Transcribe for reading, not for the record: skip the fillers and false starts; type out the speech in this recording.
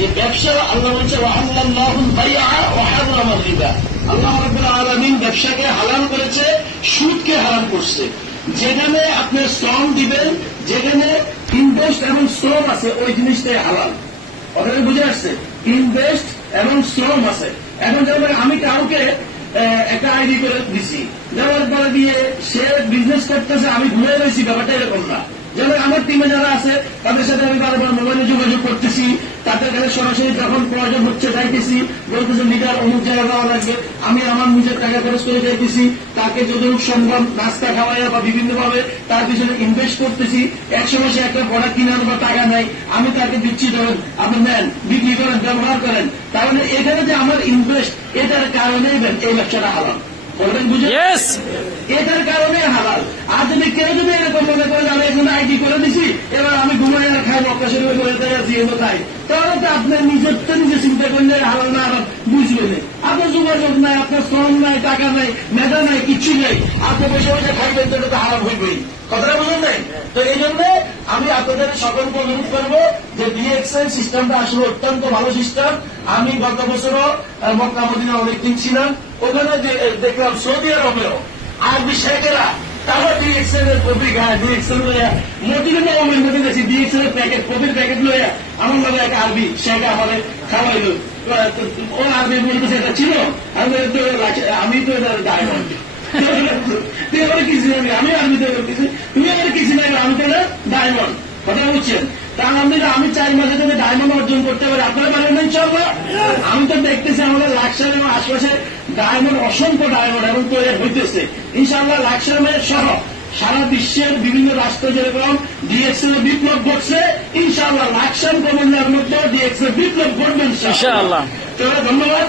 যে ব্যবসা আল্লাহ বলছে ওয়াহাল্লাল্লাহুল বাইআ ওয়া হারামার রিবা, আল্লাহ রাব্বুল আলামিন ব্যবসাকে হালাল করেছে, সুদকে হারাম করছে। যেখানে আপনি শ্রম দিবেন, যেখানে ইনভেস্ট এবং শ্রম আছে, ওই জিনিসটাই হালাল। ওখানে বুঝে আসছে, ইনভেস্ট এবং শ্রম আছে। এখন যেমন আমি কাউকে একটা আইডি করে দিছি, দেওয়ার পরে দিয়ে সে বিজনেস করতেছে, আমি ঘুরে রয়েছি, ব্যাপারটা এরকম না। যেমন আমার টিমে যারা আছে তাদের সাথে আমি বারবার মোবাইলে যোগাযোগ করতেছি, তাদের কাছে সরাসরি যখন প্রয়োজন হচ্ছে যাইতেছি, বলতেছে লিডার অমুক জায়গা দেওয়া লাগবে, আমি আমার নিজের টাকা খরচ করে যাইতেছি, তাকে যতটুকু সম্ভব নাস্তা খাওয়াইয়া বা বিভিন্ন ভাবে তার পিছনে ইনভেস্ট করতেছি। একসময় সে একটা প্রোডাক্ট কিনার বা টাকা নাই, আমি তাকে দিচ্ছি, ধরেন আপনি নেন, বিক্রি করেন, ব্যবহার করেন। তাহলে এখানে যে আমার ইনভেস্ট, এটার কারণেই এই ব্যবসাটা হালাল। এটার কারণে হালাল। আর যদি কেউ যদি এরকম মনে করে আমি এখন আইডি করে দিছি, এবার আমি ঘুমাই আর খাই অকাশের করে যাচ্ছি, এগুলো তাই, তাহলে তো আপনার নিজের তো নিজে চিন্তা করলে হালাল না হালাল বুঝবেন। আপনার যোগাযোগ নাই, আপনার শ্রম নাই, টাকা নাই, মেধা নাই, কিচ্ছু নেই, আপনি বসে বসে খাইবেন, তো এটা তো হারাম হইবেই। কথাটা বুঝলেন নাই? তো এই জন্য আমি আপনাদের সকলকে অনুরোধ করবো যে ডিএক্সএল সিস্টেমটা আসলে অত্যন্ত ভালো সিস্টেম। আমি গত বছরও মক্কা মদিনা অনেকদিন ছিলাম, ওখানে যে দেখলাম সৌদি আরবেও আরবি শেখেরা তারা ডিএক্সএল এর কপি গায়ে, ডিএক্সএল লইয়া মদিনা ওমের মধ্যে দেখছি ডিএক্সএল এর প্যাকেট, কপির প্যাকেট লইয়া আমার লগে এক আরবি শেখ আমাদের খাওয়াইলো। ও আরবি বলতেছে এটা ছিল, আমি তো এটা ডায়মন্ড, তুই আমার কিছু নেই, আমি আরবিতে বলতেছি, তুমি আমার কিছু নেই, আমি তো এটা ডায়মন্ড। কথা বুঝছেন? তার আমি 4 মাসে যদি ডায়মন্ড অর্জন করতে পারি, আপনারা পারেন না ইনশাআল্লাহ? আমি তো দেখতেছি আমাদের লাকসাম এবং আশপাশে ডায়মন্ড, অসংখ্য ডায়মন্ড এবং তৈরি হইতেছে ইনশাআল্লাহ। লাকসামের সহ সারা বিশ্বের বিভিন্ন রাষ্ট্র যেরকম ডিএক্সএল বিপ্লব ঘটছে, ইনশাআল্লাহ লাকসাম কমন্ডার মধ্যে ডিএক্সএল বিপ্লব ঘটবে ইনশাআল্লাহ। ধন্যবাদ।